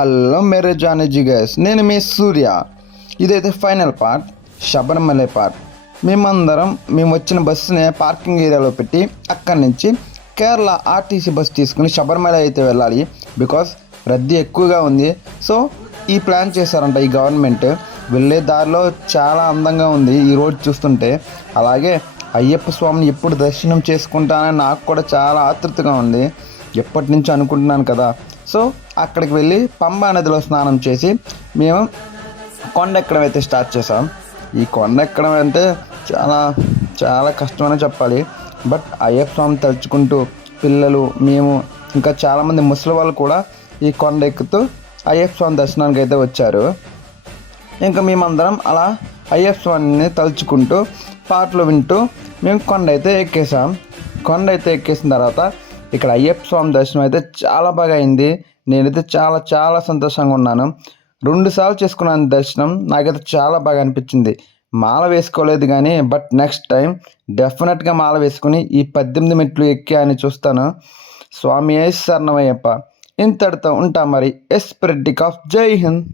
Hello మేరే జానేజీ guys, నేను మీ సూర్య. ఇదైతే final part, Sabarimala part. మేము వచ్చిన బస్సుని పార్కింగ్ ఏరియాలో పెట్టి అక్కడి నుంచి కేరళ ఆర్టీసీ బస్ తీసుకుని శబరిమల అయితే వెళ్ళాలి. బికాస్ రద్దీ ఎక్కువగా ఉంది. సో ఈ ప్లాన్ చేశారంట ఈ గవర్నమెంట్. వెళ్ళే దారిలో చాలా అందంగా ఉంది ఈ రోడ్ చూస్తుంటే. అలాగే అయ్యప్ప స్వామిని ఎప్పుడు దర్శనం చేసుకుంటానని నాకు కూడా చాలా ఆతృతగా ఉంది. ఎప్పటి నుంచో అనుకుంటున్నాను కదా. సో అక్కడికి వెళ్ళి పంబా నదిలో స్నానం చేసి మేము కొండ ఎక్కడం అయితే స్టార్ట్ చేసాం. ఈ కొండ ఎక్కడం అంటే చాలా చాలా కష్టమని చెప్పాలి. బట్ అయ్యప్ప స్వామి తలుచుకుంటూ పిల్లలు, మేము, ఇంకా చాలామంది ముసలి వాళ్ళు కూడా ఈ కొండ ఎక్కుతూ అయ్యప్ప స్వామి దర్శనానికి అయితే వచ్చారు. ఇంకా మేమందరం అలా అయ్యప్ప స్వామిని తలుచుకుంటూ పాటలు వింటూ మేము కొండ అయితే ఎక్కేసాం. కొండ అయితే ఎక్కేసిన తర్వాత ఇక్కడ అయ్యప్ప స్వామి దర్శనం అయితే చాలా బాగా అయింది. నేనైతే చాలా చాలా సంతోషంగా ఉన్నాను. 2 సార్లు చేసుకున్నాను దర్శనం. నాకైతే చాలా బాగా అనిపించింది. మాల వేసుకోలేదు కానీ బట్ నెక్స్ట్ టైం డెఫినెట్గా మాల వేసుకుని ఈ 18 మెట్లు ఎక్కి అని చూస్తాను. స్వామి శరణమయ్యప్ప. ఇంతటితో ఉంటా మరి. ఎస్పెరెడ్డిక్ ఆఫ్ జై హింద్.